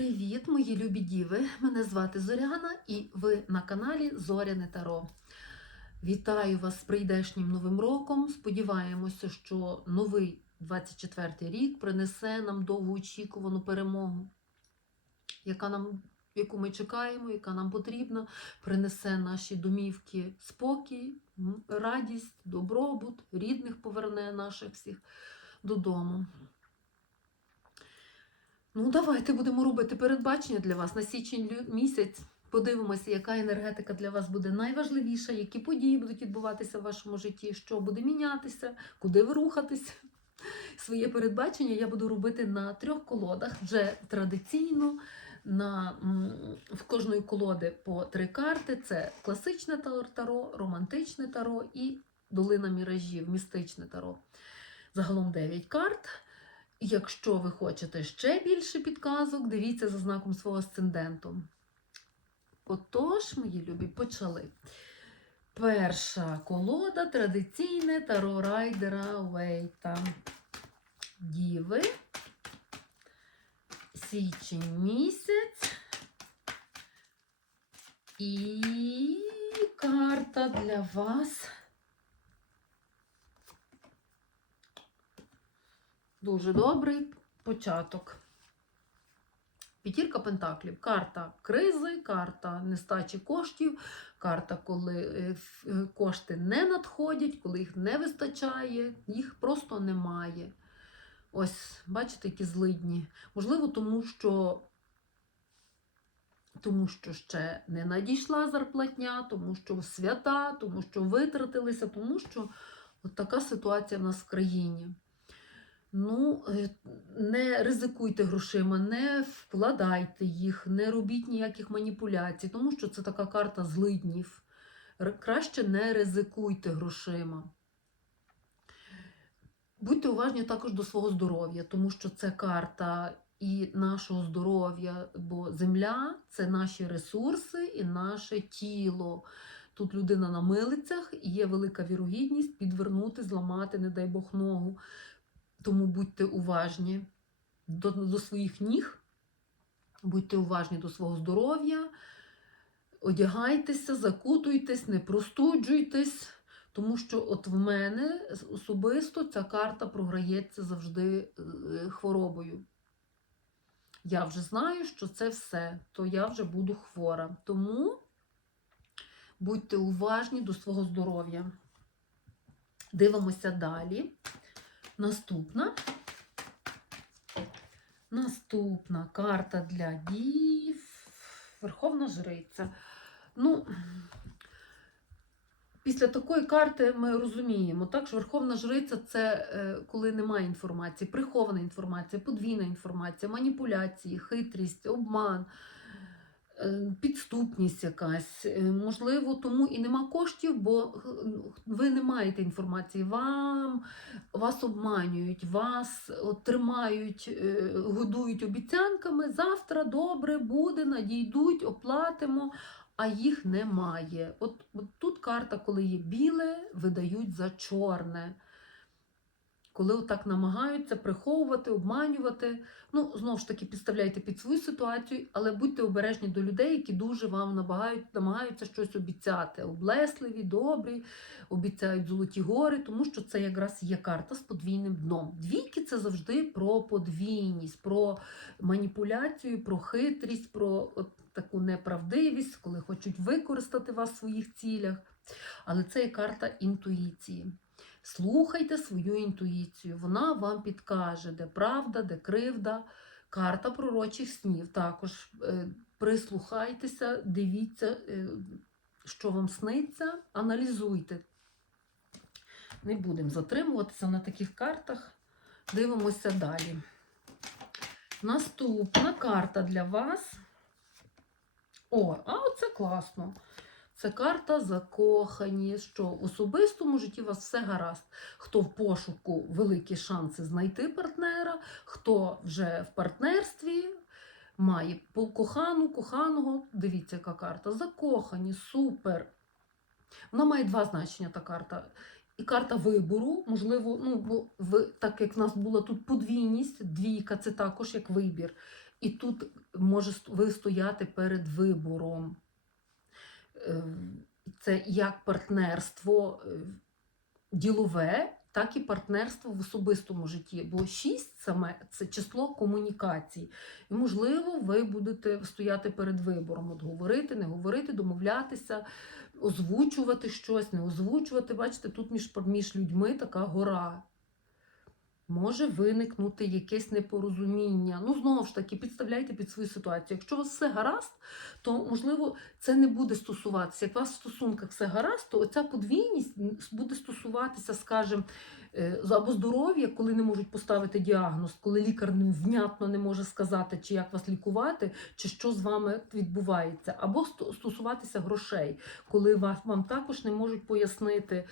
Привіт, мої любі діви! Мене звати Зоряна і ви на каналі Зоряне Таро. Вітаю вас з прийдешнім новим роком. Сподіваємося, що новий 24 рік принесе нам довгоочікувану перемогу, яка нам, яку ми чекаємо, яка нам потрібна, принесе наші домівки спокій, радість, добробут, рідних поверне наших всіх додому. Ну, давайте будемо робити передбачення для вас на січень місяць. Подивимося, яка енергетика для вас буде найважливіша, які події будуть відбуватися в вашому житті, що буде мінятися, куди ви рухатися. Своє передбачення я буду робити на трьох колодах вже традиційно. На, в кожної колоди по три карти: це класичне таро- романтичне таро і долина міражів, містичне таро. Загалом 9 карт. Якщо ви хочете ще більше підказок, дивіться за знаком свого асценденту. Отож, мої любі, почали. Перша колода традиційне таро райдера Уейта. Діви. Січень місяць. І карта для вас. Дуже добрий початок. П'ятірка пентаклів. Карта кризи, карта нестачі коштів, карта, коли е, е, кошти не надходять, коли їх не вистачає, їх просто немає. Ось, бачите, які злидні. Можливо, тому що, тому що ще не надійшла зарплатня, тому що свята, тому що витратилися, тому що от така ситуація в нас в країні. Ну, е, не ризикуйте грошима, не вкладайте їх, не робіть ніяких маніпуляцій, тому що це така карта злиднів. Краще не ризикуйте грошима. Будьте уважні також до свого здоров'я, тому що це карта і нашого здоров'я, бо земля це наші ресурси і наше тіло. Тут людина на милицях і є велика вірогідність підвернути, зламати, не дай Бог, ногу. Тому будьте уважні до, до своїх ніг, будьте уважні до свого здоров'я, одягайтеся, закутуйтесь, не простуджуйтесь, тому що от в мене особисто ця карта програється завжди е, хворобою. Я вже знаю, що це все, то я вже буду хвора. Тому будьте уважні до свого здоров'я. Дивимося далі. Наступна. Наступна карта для дів. Верховна Жриця. Ну, після такої карти ми розуміємо, так, що Верховна Жриця це е, коли немає інформації, прихована інформація, подвійна інформація, маніпуляції, хитрість, обман, підступність якась. Е, Можливо, тому і нема коштів, бо ви не маєте інформації. Вам вас обманюють, вас тримають, е, годують обіцянками. Завтра добре буде, надійдуть, оплатимо, а їх немає. От, от тут карта, коли є біле, видають за чорне. Коли отак намагаються приховувати, обманювати. Ну, знову ж таки, підставляйте під свою ситуацію, але будьте обережні до людей, які дуже вам намагають, намагаються щось обіцяти. Облесливі, добрі, обіцяють золоті гори, тому що це якраз є карта з подвійним дном. Двійки це завжди про подвійність, про маніпуляцію, про хитрість, про от таку неправдивість, коли хочуть використати вас в своїх цілях. Але це є карта інтуїції. Слухайте свою інтуїцію, вона вам підкаже, де правда, де кривда. Карта пророчих снів. Також е, прислухайтеся, дивіться, е, що вам сниться, аналізуйте. Не будемо затримуватися на таких картах. Дивимося далі. Наступна карта для вас. О, а оце класно. Це карта закохані, що в особистому житті у вас все гаразд. Хто в пошуку великі шанси знайти партнера, хто вже в партнерстві має кохану, коханого. Дивіться, яка карта. Закохані, супер. Вона має два значення, та карта. І карта вибору, можливо, ну, бо в, так як в нас була тут подвійність, двійка це також як вибір. І тут може ви стояти перед вибором. Це як партнерство е, ділове, так і партнерство в особистому житті. Бо 6 саме це число комунікацій. І, можливо, ви будете стояти перед вибором, от говорити, не говорити, домовлятися, озвучувати щось, не озвучувати. Бачите, тут між, між людьми така гора. Може виникнути якесь непорозуміння. Ну, знову ж таки, підставляйте під свою ситуацію. Якщо у вас все гаразд, то можливо це не буде стосуватися. Як у вас в стосунках все гаразд, то оця подвійність буде стосуватися, скажімо, е, або здоров'я, коли не можуть поставити діагноз, коли лікар внятно не може сказати, чи як вас лікувати, чи що з вами відбувається, або стосуватися грошей, коли вас вам також не можуть пояснити,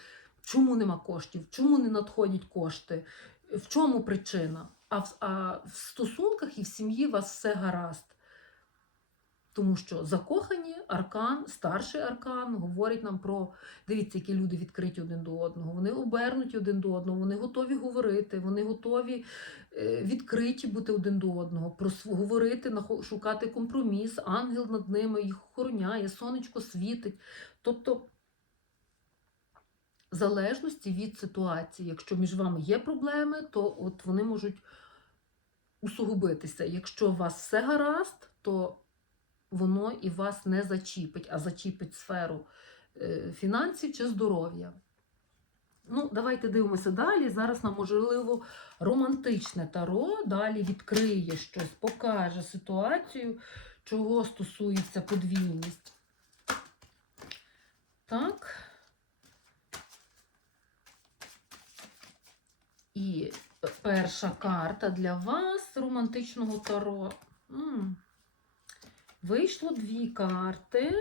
чому нема коштів, чому не надходять кошти, в чому причина. А в, а в стосунках і в сім'ї у вас все гаразд. Тому що закохані аркан, старший аркан говорить нам про дивіться, які люди відкриті один до одного. Вони обернуті один до одного, вони готові говорити, вони готові е, відкриті бути один до одного, про говорити, шукати компроміс, ангел над ними їх охороняє, сонечко світить. Тобто, в залежності від ситуації, якщо між вами є проблеми, то от вони можуть усугубитися. Якщо у вас все гаразд, то воно і вас не зачіпить, а зачіпить сферу е, фінансів чи здоров'я. Ну, давайте дивимося далі. Зараз нам, можливо, романтичне таро далі відкриє щось, покаже ситуацію, чого стосується подвійність. Так. І перша карта для вас романтичного таро. Вийшло дві карти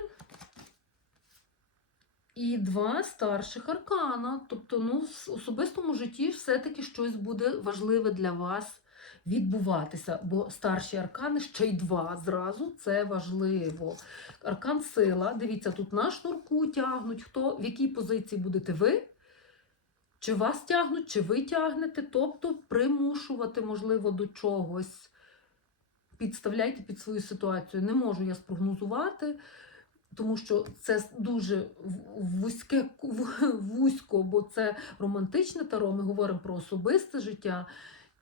і два старших аркана. Тобто, ну, в особистому житті все-таки щось буде важливе для вас відбуватися, бо старші аркани ще й два зразу це важливо. Аркан сила. Дивіться, тут на шнурку тягнуть. Хто в якій позиції будете ви? Чи вас тягнуть, чи ви тягнете, тобто примушувати, можливо, до чогось. Підставляйте під свою ситуацію. Не можу я спрогнозувати, тому що це дуже вузьке, вузько, бо це романтичне таро. Ми говоримо про особисте життя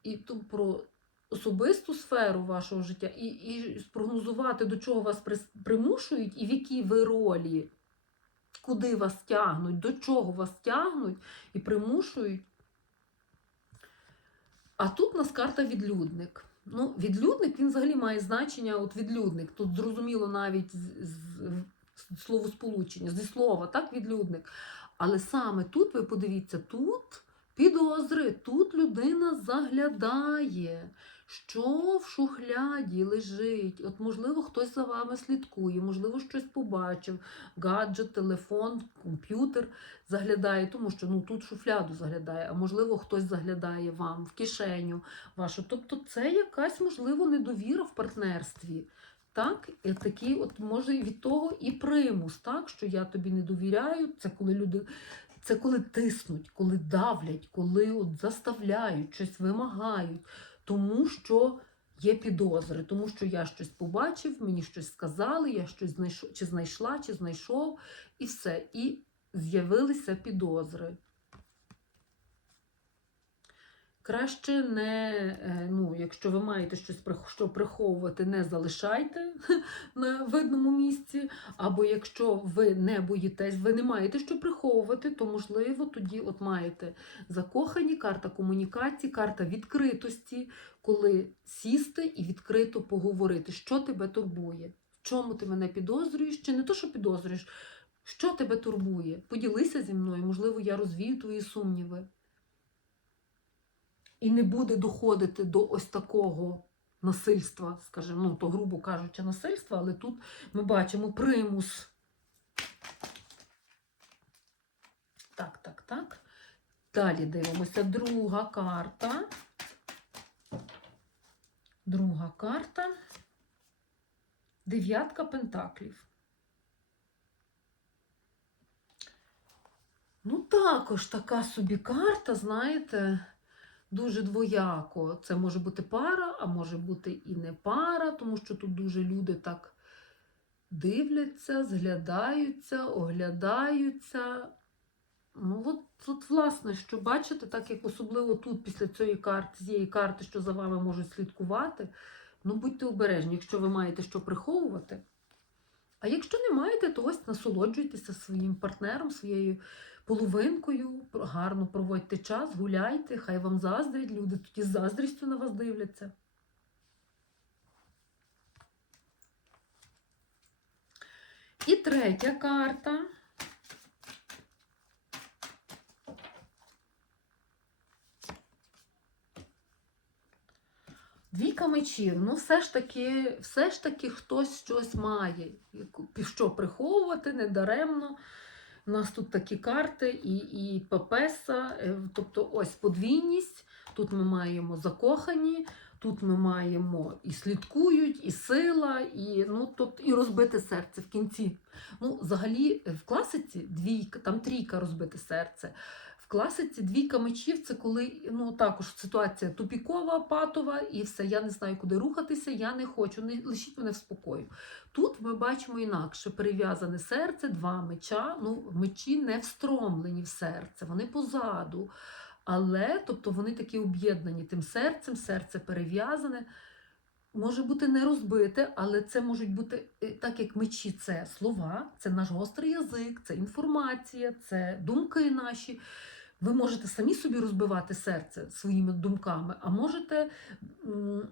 і про особисту сферу вашого життя, і, і спрогнозувати, до чого вас примушують, і в якій ви ролі, куди вас тягнуть, до чого вас тягнуть і примушують. А тут у нас карта відлюдник. Ну, відлюдник він взагалі має значення от відлюдник. Тут зрозуміло навіть з, з, словосполучення, зі слова, так, відлюдник. Але саме тут, ви подивіться, тут підозри, тут людина заглядає, що в шухляді лежить. От, можливо, хтось за вами слідкує, можливо, щось побачив. Гаджет, телефон, комп'ютер заглядає, тому що ну, тут шуфляду заглядає, а можливо, хтось заглядає вам в кишеню вашу. Тобто це якась, можливо, недовіра в партнерстві. Так, і такий, от може від того і примус, так, що я тобі не довіряю. Це коли люди, це коли тиснуть, коли давлять, коли от заставляють, щось вимагають, тому що є підозри, тому що я щось побачив, мені щось сказали, я щось знайшов, чи знайшла, чи знайшов, і все. І з'явилися підозри. Краще не, е, ну, якщо ви маєте щось що приховувати, не залишайте на видному місці. Або якщо ви не боїтесь, ви не маєте що приховувати, то можливо тоді от маєте закохані, карта комунікації, карта відкритості, коли сісти і відкрито поговорити, що тебе турбує, в чому ти мене підозрюєш, чи не то, що підозрюєш, що тебе турбує? Поділися зі мною, можливо, я розвію твої сумніви. І не буде доходити до ось такого насильства, скажімо, ну, то, грубо кажучи, насильства, але тут ми бачимо примус. Так, так, так. Далі дивимося. Друга карта. Друга карта. Дев'ятка пентаклів. Ну, також така собі карта, знаєте, дуже двояко. Це може бути пара, а може бути і не пара, тому що тут дуже люди так дивляться, зглядаються, оглядаються. Ну, от, от, власне, що бачите, так як особливо тут, після цієї карти, цієї карти, що за вами можуть слідкувати, ну будьте обережні, якщо ви маєте що приховувати. А якщо не маєте, то ось насолоджуйтеся своїм партнером, своєю половинкою, гарно проводьте час, гуляйте, хай вам заздрять, люди тоді з заздрістю на вас дивляться. І третя карта. Двійка мечів. Ну, все ж таки, все ж таки хтось щось має. Що приховувати недаремно. У нас тут такі карти і, і пепеса, е, тобто ось подвійність. Тут ми маємо закохані, тут ми маємо і слідкують, і сила, і, ну, тобто, і розбите серце в кінці. Ну, взагалі, в класиці двійка, там трійка розбите серце. Класиці двійка мечів це коли ну, також ситуація тупікова, патова, і все, я не знаю, куди рухатися, я не хочу, не лишіть мене в спокою. Тут ми бачимо інакше перев'язане серце, два меча. Ну, мечі не встромлені в серце, вони позаду. Але тобто вони такі об'єднані тим серцем, серце перев'язане. Може бути не розбите, але це можуть бути, е, так як мечі це слова, це наш гострий язик, це інформація, це думки наші. Ви можете самі собі розбивати серце своїми думками, а можете,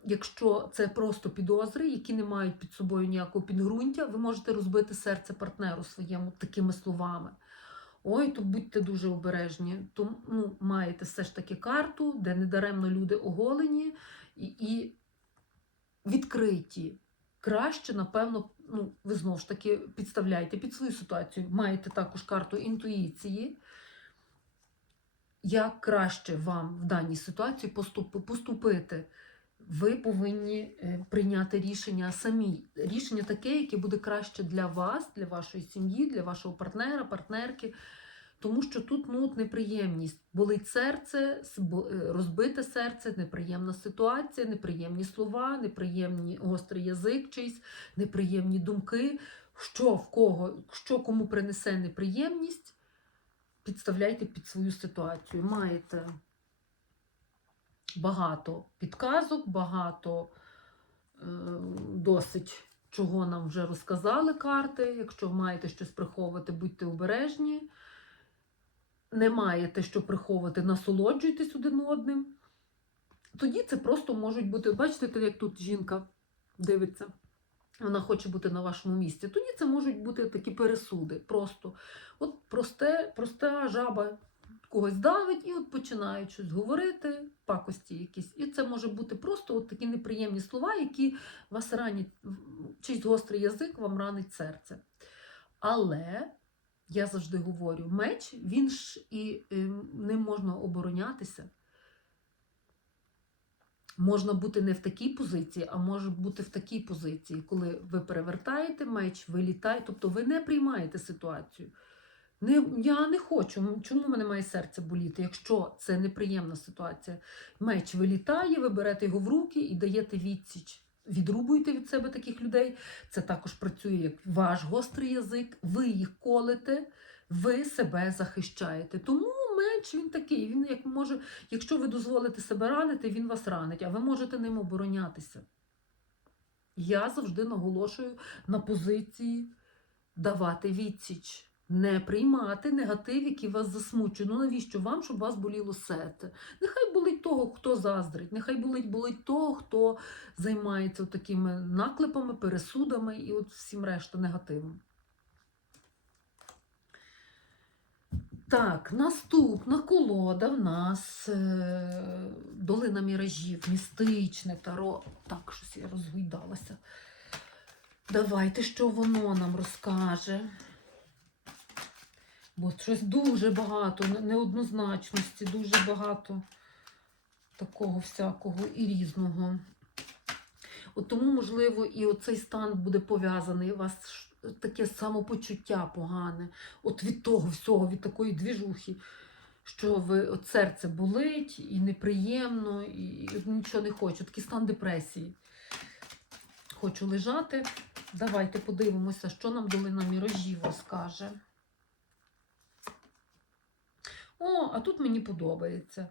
якщо це просто підозри, які не мають під собою ніякого підґрунтя, ви можете розбити серце партнеру своєму такими словами. Ой, то будьте дуже обережні. Тому ну, маєте все ж таки карту, де недаремно люди оголені і, і відкриті. Краще, напевно, ну, ви знову ж таки підставляєте під свою ситуацію. Маєте також карту інтуїції. Як краще вам в даній ситуації поступити? Ви повинні е, прийняти рішення самі. Рішення таке, яке буде краще для вас, для вашої сім'ї, для вашого партнера, партнерки. Тому що тут ну, от неприємність. Болить серце, е, розбите серце, неприємна ситуація, неприємні слова, неприємні гострий язик чийсь, неприємні думки. Що в кого, що кому принесе неприємність, підставляйте під свою ситуацію. Маєте багато підказок, багато е, досить чого нам вже розказали карти. Якщо маєте щось приховувати, будьте обережні. Не маєте що приховувати, насолоджуйтесь один одним. Тоді це просто можуть бути, бачите, як тут жінка дивиться, вона хоче бути на вашому місці. Тоді це можуть бути такі пересуди. Просто от просте, проста жаба когось давить і от починають щось говорити, пакості якісь. І це може бути просто от такі неприємні слова, які вас ранять, чийсь гострий язик вам ранить серце. Але я завжди говорю, меч, він ж і ем, ним можна оборонятися. Можна бути не в такій позиції, а може бути в такій позиції, коли ви перевертаєте меч, ви літаєте, тобто ви не приймаєте ситуацію. Не, я не хочу. Чому мене має серце боліти, якщо це неприємна ситуація? Меч вилітає, ви берете його в руки і даєте відсіч. Відрубуєте від себе таких людей. Це також працює як ваш гострий язик, ви їх колите, ви себе захищаєте. Тому меч він такий. Він як може, якщо ви дозволите себе ранити, він вас ранить, а ви можете ним оборонятися. Я завжди наголошую на позиції давати відсіч. Не приймати негатив, який вас засмучує. Ну навіщо вам, щоб вас боліло серце? Нехай болить того, хто заздрить, нехай болить болить того, хто займається такими наклепами, пересудами і от всім решта негативом. Так, наступна колода в нас е, долина міражів, містичне таро. Так, щось я розгойдалася. Давайте, що воно нам розкаже. Бо щось дуже багато неоднозначності, дуже багато такого всякого і різного. От тому, можливо, і оцей стан буде пов'язаний. У вас таке самопочуття погане. От від того всього, від такої двіжухи. що ви от серце болить і неприємно, і, нічого не хочу. Такий стан депресії. Хочу лежати. Давайте подивимося, що нам долина міражів скаже. О, а тут мені подобається.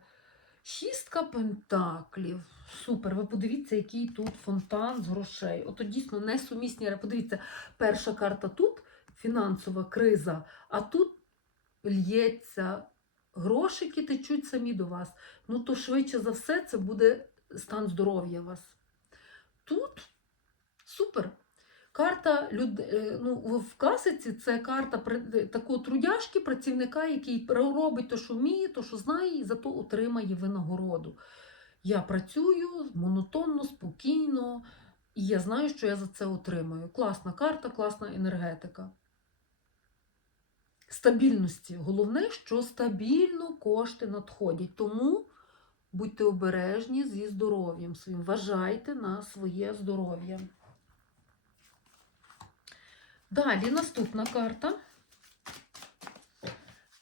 Шістка пентаклів. Супер. Ви подивіться, який тут фонтан з грошей. Ото дійсно несумісні. Подивіться, перша карта тут фінансова криза, а тут лється грошики течуть самі до вас. Ну, то швидше за все, це буде стан здоров'я вас. Тут супер. Карта люд... е, ну, в- класиці це карта е, такого трудяжки, працівника, який робить те, що вміє, то, що знає, і зато отримає винагороду. Я працюю монотонно, спокійно, і я знаю, що я за це отримую. Класна карта, класна енергетика. Стабільності. Головне, що стабільно кошти надходять. Тому будьте обережні зі здоров'ям своїм. Вважайте на своє здоров'я. Далі наступна карта.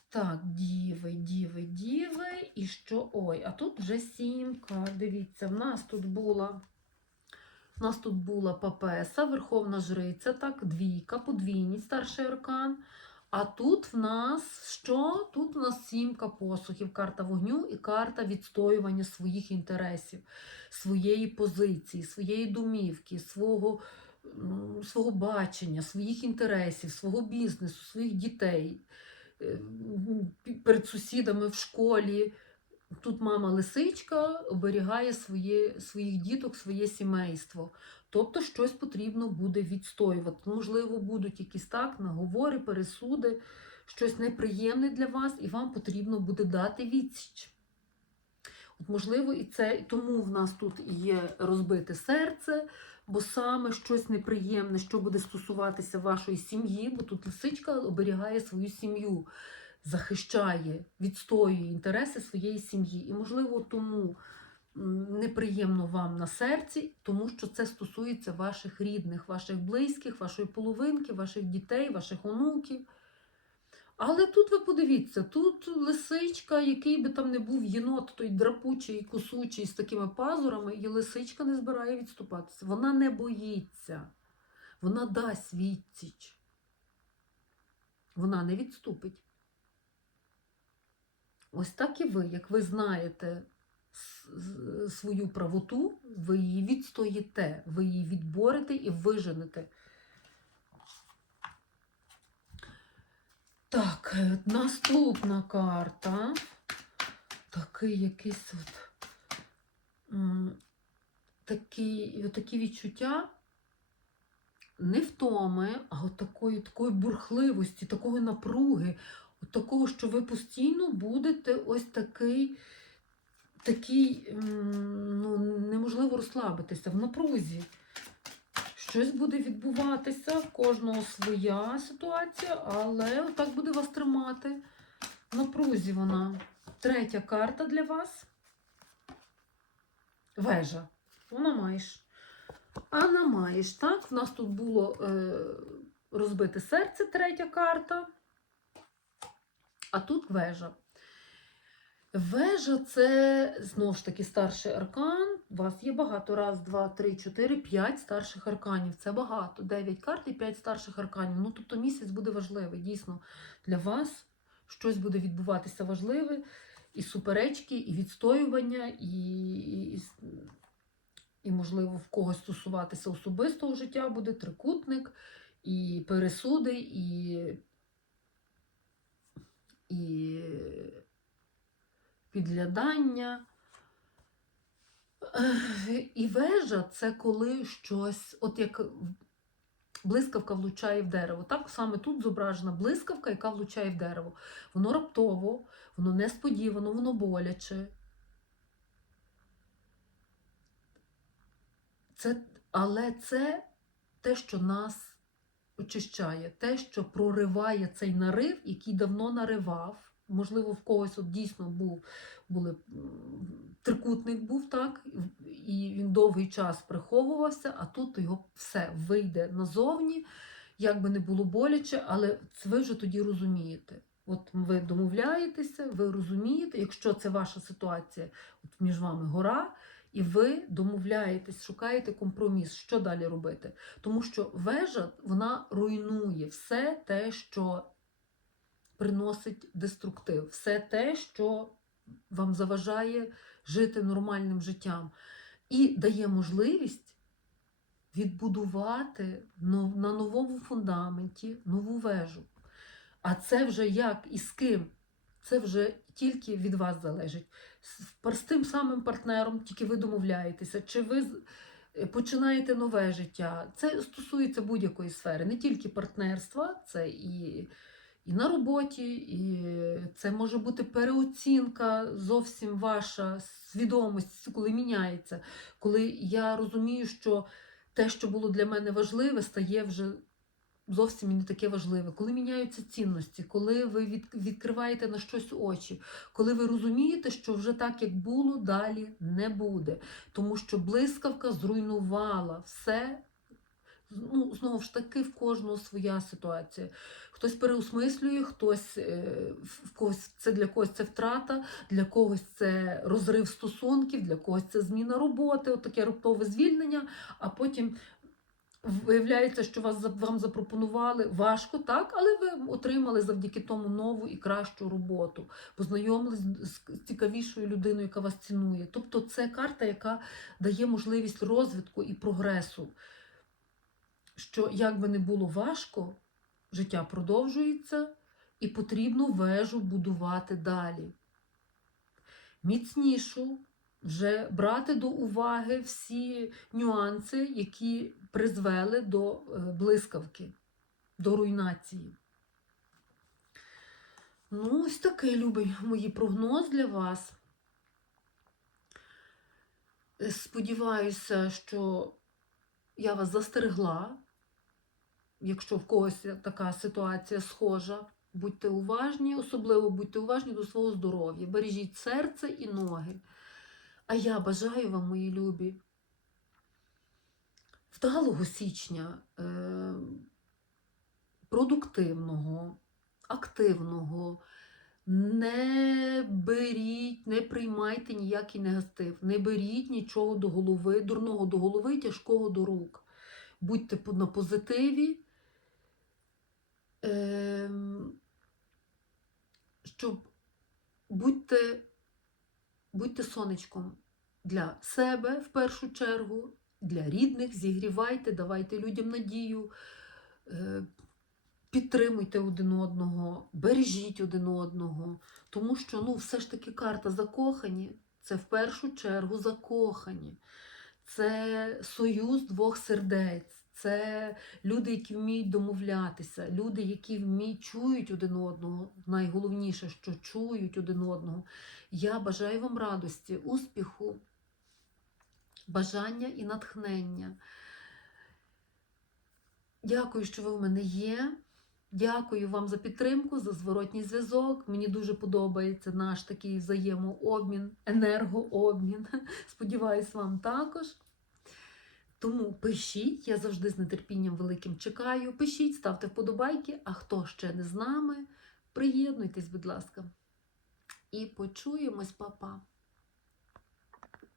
Так, діви, діви, діви. І що? Ой, а тут вже сімка. Дивіться, в нас тут була. У нас тут була папеса, Верховна Жриця, так, двійка, подвійність, старший аркан. А тут в нас що? Тут в нас сімка посухів, карта вогню і карта відстоювання своїх інтересів, своєї позиції, своєї домівки, свого, свого бачення, своїх інтересів, свого бізнесу, своїх дітей е, перед сусідами в школі. Тут мама лисичка оберігає своє, своїх діток, своє сімейство. Тобто щось потрібно буде відстоювати. Можливо, будуть якісь так наговори, пересуди, щось неприємне для вас, і вам потрібно буде дати відсіч. От, можливо, і це тому в нас тут є розбите серце, бо саме щось неприємне, що буде стосуватися вашої сім'ї, бо тут лисичка оберігає свою сім'ю, захищає, відстоює інтереси своєї сім'ї. І, можливо, тому неприємно вам на серці, тому що це стосується ваших рідних, ваших близьких, вашої половинки, ваших дітей, ваших онуків. Але тут ви подивіться, тут лисичка, який би там не був єнот, той драпучий, кусучий з такими пазурами, і лисичка не збирає відступатися. Вона не боїться, вона дасть відсіч. Вона не відступить. Ось так і ви, як ви знаєте свою правоту, ви її відстоїте, ви її відборете і виженете. Так, е, наступна карта. Такий якийсь от, такі, такі відчуття не втоми, а от такої, такої бурхливості, такої напруги, от такого, що ви постійно будете ось такий, такий ну, неможливо розслабитися в напрузі. Щось буде відбуватися, в кожного своя ситуація, але отак буде вас тримати. Напрузі вона. Третя карта для вас. Вежа. Вона маєш. А на маєш, так? В нас тут було е, розбите серце, третя карта. А тут вежа. Вежа це знову ж таки старший аркан. У вас є багато. Раз, два, три, чотири, п'ять старших арканів. Це багато. Дев'ять карт і п'ять старших арканів. Ну, тобто місяць буде важливий. Дійсно, для вас щось буде відбуватися важливе. І суперечки, і відстоювання, і, і, і, можливо, в когось стосуватися особистого життя буде трикутник, і пересуди, і, і підглядання. І вежа це коли щось, от як блискавка влучає в дерево. Так саме тут зображена блискавка, яка влучає в дерево. Воно раптово, воно несподівано, воно боляче. Це, але це те, що нас очищає, те, що прориває цей нарив, який давно наривав. Можливо, в когось от дійсно був були, трикутник був так, і він довгий час приховувався, а тут його все вийде назовні, як би не було боляче, але ви вже тоді розумієте. От ви домовляєтеся, ви розумієте, якщо це ваша ситуація, от між вами гора, і ви домовляєтесь, шукаєте компроміс, що далі робити. Тому що вежа вона руйнує все те, що приносить деструктив, все те, що вам заважає жити нормальним життям, і дає можливість відбудувати на новому фундаменті нову вежу. А це вже як і з ким? Це вже тільки від вас залежить. З тим самим партнером, тільки ви домовляєтеся, чи ви е, починаєте нове життя. Це стосується будь-якої сфери, не тільки партнерства, це і, і на роботі, і це може бути переоцінка зовсім ваша свідомість, коли міняється. Коли я розумію, що те, що було для мене важливе, стає вже зовсім не таке важливе. Коли міняються цінності, коли ви від, відкриваєте на щось очі, коли ви розумієте, що вже так, як було, далі не буде. Тому що блискавка зруйнувала все. Ну, знову ж таки, в кожного своя ситуація. Хтось переосмислює, хтось е, це для когось це втрата, для когось це розрив стосунків, для когось це зміна роботи, от таке раптове звільнення, а потім Виявляється, що вас вам запропонували важко, так, але ви отримали завдяки тому нову і кращу роботу, познайомились з цікавішою людиною, яка вас цінує. Тобто це карта, яка дає можливість розвитку і прогресу. Що як би не було важко, життя продовжується і потрібно вежу будувати далі. Міцнішу, вже брати до уваги всі нюанси, які призвели до е, блискавки, до руйнації. Ну, ось такий любий мої прогноз для вас. Е, Сподіваюся, що я вас застерегла, якщо в когось така ситуація схожа. Будьте уважні, особливо будьте уважні до свого здоров'я. Бережіть серце і ноги. А я бажаю вам, мої любі, вдалого січня, е, продуктивного, активного. Не беріть, не приймайте ніякий негатив, не беріть нічого до голови, дурного до голови, тяжкого до рук. Будьте на позитиві, щоб будьте, будьте сонечком для себе в першу чергу, для рідних, зігрівайте, давайте людям надію, е, підтримуйте один одного, бережіть один одного. Тому що ну, все ж таки карта закохані це в першу чергу закохані. Це союз двох сердець. Це люди, які вміють домовлятися, люди, які вміють чують один одного. Найголовніше, що чують один одного. Я бажаю вам радості, успіху, бажання і натхнення. Дякую, що ви в мене є. Дякую вам за підтримку, за зворотній зв'язок. Мені дуже подобається наш такий взаємообмін, енергообмін. Сподіваюсь, вам також. Тому пишіть, я завжди з нетерпінням великим чекаю. Пишіть, ставте вподобайки, а хто ще не з нами, приєднуйтесь, будь ласка. І почуємось, папа.